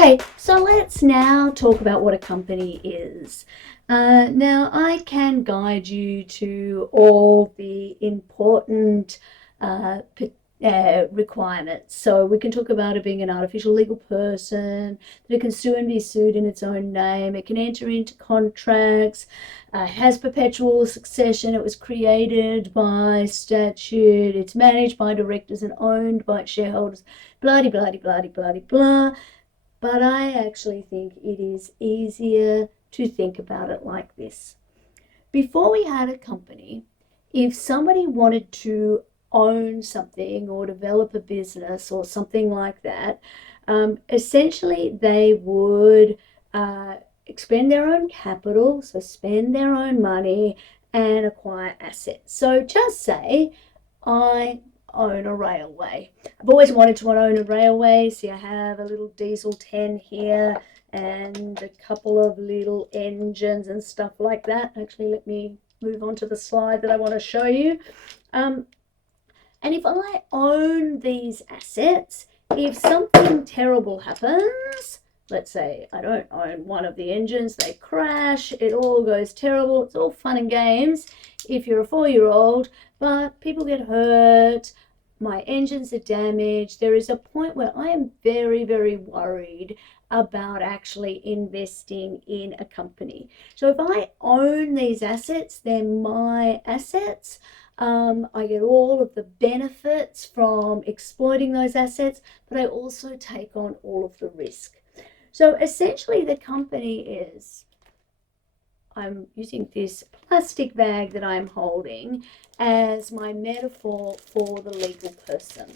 Okay, so let's now talk about what a company is. Now, I can guide you to all the important requirements. So we can talk about it being an artificial legal person, that it can sue and be sued in its own name, it can enter into contracts, has perpetual succession, it was created by statute, it's managed by directors and owned by shareholders, blah, blah, blah, blah, blah, blah. But I actually think it is easier to think about it like this. Before we had a company, if somebody wanted to own something or develop a business or something like that, essentially they would expend their own capital, so spend their own money and acquire assets. So just say I own a railway. I've always wanted to own a railway. See, I have a little diesel 10 here and a couple of little engines and stuff like that. Actually, let me move on to the slide that I want to show you. And if I own these assets, if something terrible happens, let's say I don't own one of the engines, they crash, it all goes terrible, it's all fun and games if you're a 4-year-old, but people get hurt, my engines are damaged. There is a point where I am very, very worried about actually investing in a company. So if I own these assets, they're my assets. I get all of the benefits from exploiting those assets, but I also take on all of the risk. So essentially the company is, I'm using this plastic bag that I'm holding as my metaphor for the legal person.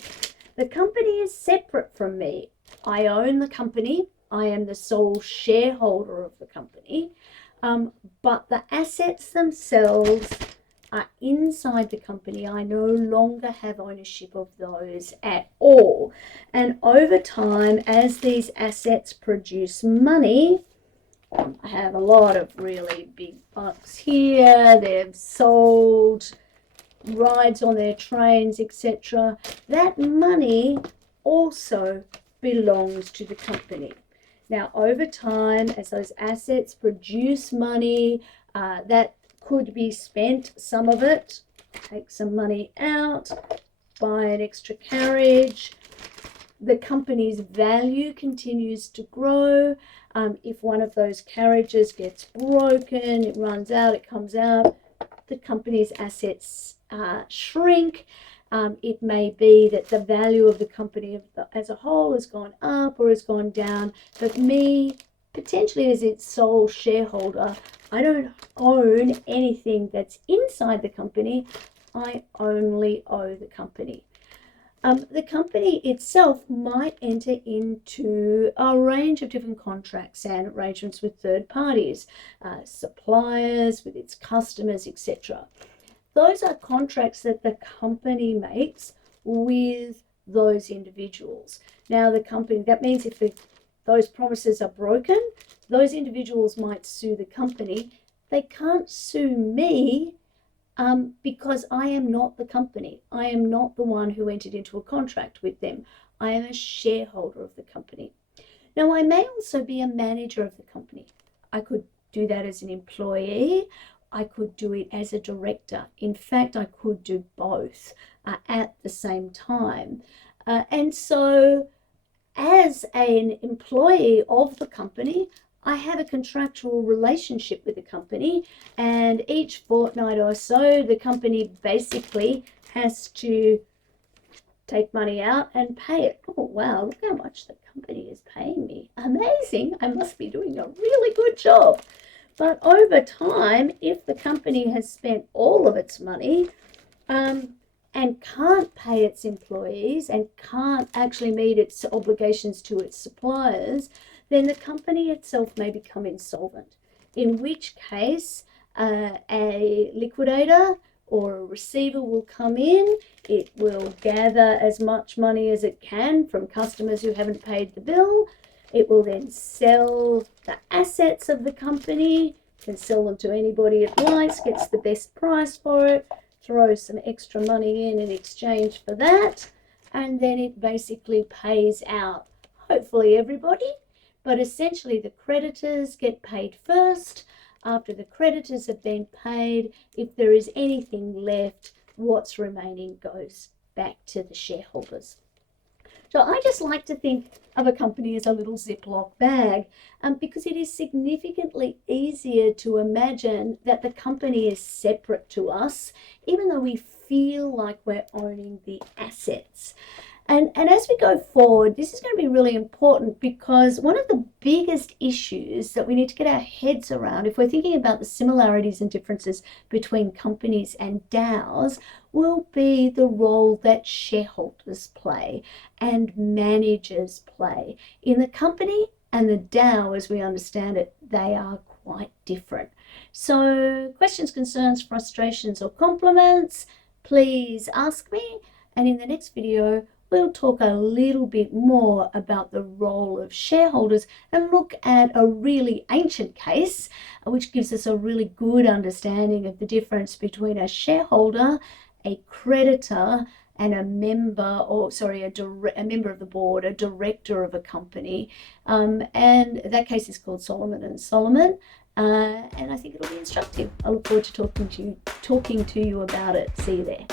The company is separate from me. I own the company. I am the sole shareholder of the company. But the assets themselves are inside the company. I no longer have ownership of those at all. And over time, as these assets produce money, I have a lot of really big bucks here. They've sold rides on their trains, etc. That money also belongs to the company. Now, over time, as those assets produce money, that could be spent, some of it, take some money out, buy an extra carriage. The company's value continues to grow. If one of those carriages gets broken, it runs out, it comes out, the company's assets shrink. It may be that the value of the company as a whole has gone up or has gone down, but me, potentially as its sole shareholder, I don't own anything that's inside the company. I only owe the company. The company itself might enter into a range of different contracts and arrangements with third parties, suppliers, with its customers, etc. Those are contracts that the company makes with those individuals. Now, the company, that means if those promises are broken, those individuals might sue the company. They can't sue me because I am not the company. I am not the one who entered into a contract with them. I am a shareholder of the company. Now, I may also be a manager of the company. I could do that as an employee. I could do it as a director. In fact, I could do both at the same time. And so as an employee of the company, I have a contractual relationship with the company, and each fortnight or so, the company basically has to take money out and pay it. Oh, wow, look how much the company is paying me. Amazing. I must be doing a really good job. But over time, if the company has spent all of its money and can't pay its employees and can't actually meet its obligations to its suppliers, then the company itself may become insolvent, in which case a liquidator or a receiver will come in. It will gather as much money as it can from customers who haven't paid the bill. It will then sell the assets of the company, can sell them to anybody it likes, gets the best price for it, throws some extra money in exchange for that, and then it basically pays out, hopefully everybody, But essentially, the creditors get paid first. After the creditors have been paid, if there is anything left, what's remaining goes back to the shareholders. So I just like to think of a company as a little Ziploc bag, because it is significantly easier to imagine that the company is separate to us, even though we feel like we're owning the assets. And as we go forward, this is going to be really important, because one of the biggest issues that we need to get our heads around, if we're thinking about the similarities and differences between companies and DAOs, will be the role that shareholders play and managers play. In the company and the DAO, as we understand it, they are quite different. So questions, concerns, frustrations, or compliments, please ask me. And in the next video, we'll talk a little bit more about the role of shareholders and look at a really ancient case, which gives us a really good understanding of the difference between a shareholder, a creditor, and a member, a member of the board, a director of a company. And that case is called Solomon and Solomon. And I think it'll be instructive. I look forward to talking to you about it. See you there.